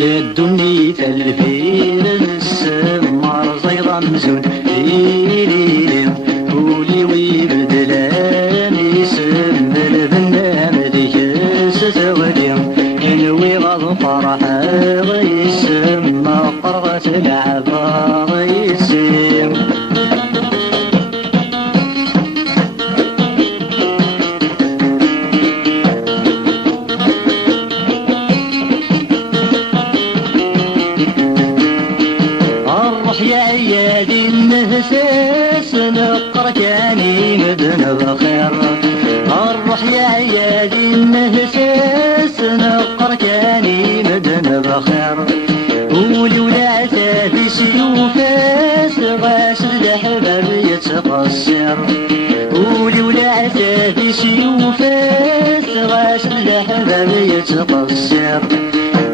يدني تلفير السمار زيضا مزون ليلي قولي ويبدلاني سم البنام ديكس توليم ينوي غض فرحة غيسم قرغة العبا غيسم يا عيادي النهساس نقر كاني مدن بخير الروح يا عيادي النهساس نقر كاني مدن بخير قولي ولا في سيوفاس غاسل الحباب يتقصر قولي ولا في سيوفاس غاسل الحباب يتقصر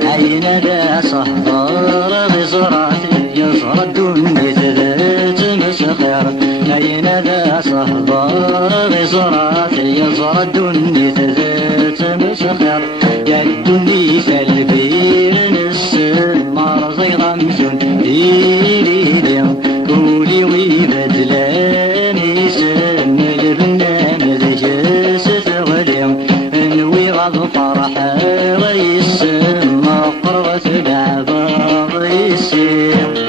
عين ذا صحضر بزرعتي يزهر الدنيا ذات مسخر عين ذا صحضر بزرعتي يزهر الدنيا ذات مسخر يا الدنيا سلبي السمار زيغا مزون ليلي قولي ويبدلاني سم البنام ذجس ثغلي انوي غض فرحة غيسم قرغة العبا غيسم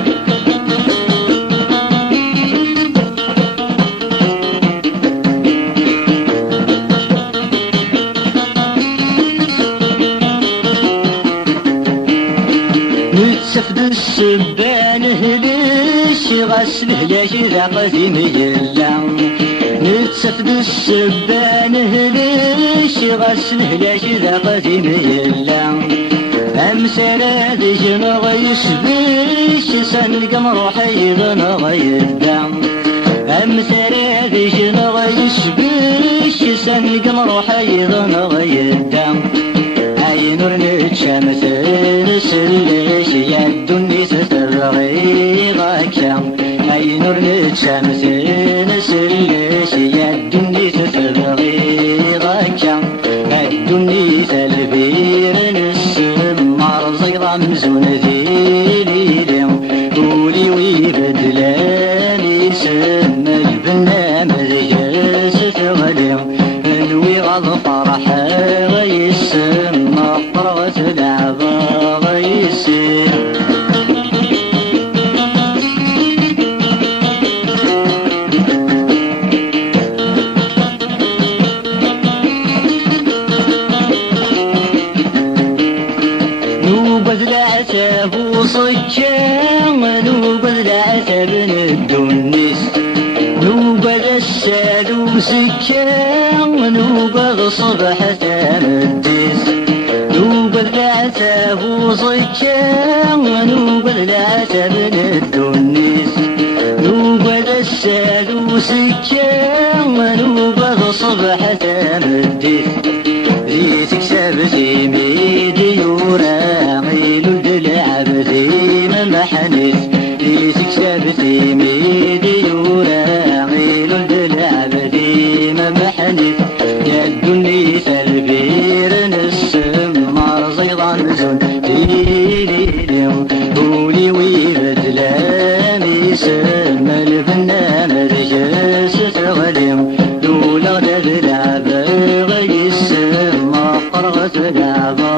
نتسفد السبان هليش غسله لاش ذا قديم يلام نتسفد السبان هليش غسله لاش ذا قديم يلام أمثال هذي جنا غيشبيش سنقم روحي ضنا غيدام أمثال هذي جنا غيشبيش سنقم روحي ضنا غيدام عين نتشمس نسلش يا الدنيا ستبغي غاكام عين نتشمس نسلش يا الدنيا ستبغي غاكام الدنيا تلبير السمار زيضا مزون ذيلي قولي ويبدلاني سم البنام ذجس ثغلي انوي غض فرحة غيسم قرغة العبا غيسم نوبة العتاب وصجان نوبة العتاب ندنس نوبة الساد وسكان نوبة صبح تمدس نوبة العتاب وصجان نوبة العتاب ندنس نوبة الساد وسكان نوبة صبح تمدس ريتك سابتي ميدي وراغي لولد العبدي ممحنس ريتك سابتي ميدي وراغي لولد العبدي ممحنس يا الدنيا تلبير السمار زيضا مزون ليلي قولي ويبدلاني سم البنام ذجس ثغلي لولا ذا العبا غيسم قرغة العبا